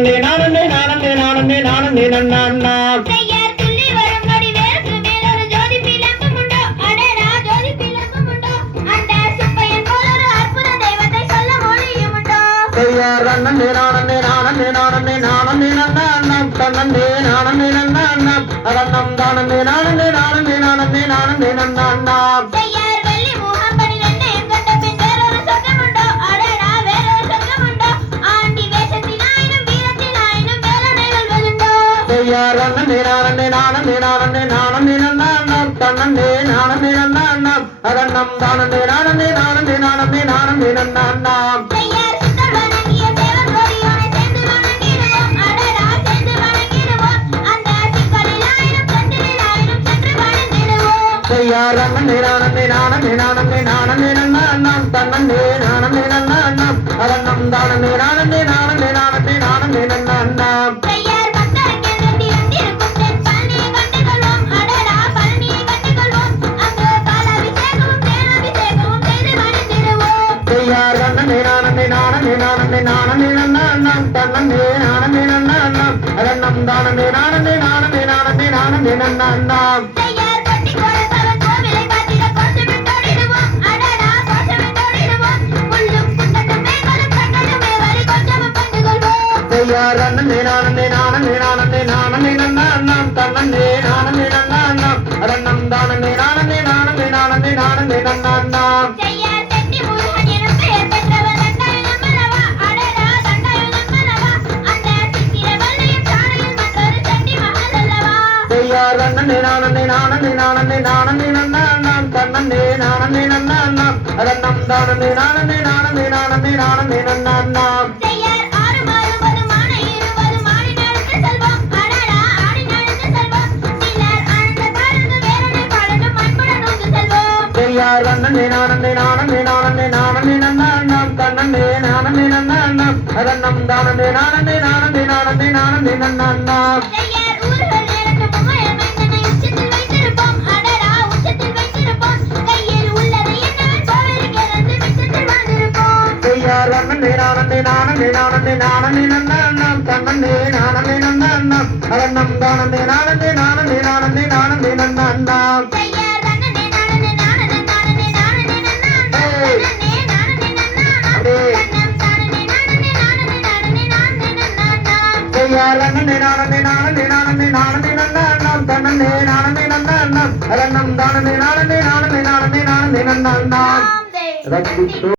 நானே நானே நானே நானே நானே நன்னா நன்னே நானே நானே நானே நானே நன்னா தன்னே நானே நன்னா அதன்னம் தானே நானே நானே நானே நானே நன்னா நன்னே நானே நானே நானே நானே நன்னா தன்னே நானே நன்னா அதன்னம் தானே நானே நானே நானே நானே நன்னா நன்னே நானே நானே நானே நானே நன்னா தன்னே நானே நன்னா அதன்னம் தானே நானே நானே நானே நானே நன்னா நன்னே நானே நானே நானே நானே நன்னா தன்னே நானே நன்னா அதன்னம் தானே நானே நானே நானே நானே நன்னா நன்னே நானே நானே நானே நானே நன்னா தன்னே நானே நன்னா அதன்னம் தானே நானே நானே நானே நானே நன்னா நன்னே நானே நானே நானே நானே நன்னா தன்னே நானே நன்னா அதன்னம் தானே நானே நானே நானே நானே நன்னா நன்னே நானே நானே நானே நானே நன்னா தன்னே நானே நன்னா அதன்னம் தானே நானே நானே நானே நானே நன்னா நன்னே நானே நானே நானே நானே நன்னா தன்னே நானே நன்னா அதன்னம் தானே நானே நானே நானே நானே நன்னா நன்னே நானே நானே நானே நானே நன்னா தன்னே நானே நன்னா அதன்னம் தானே நானே நானே நானே நானே நன்னா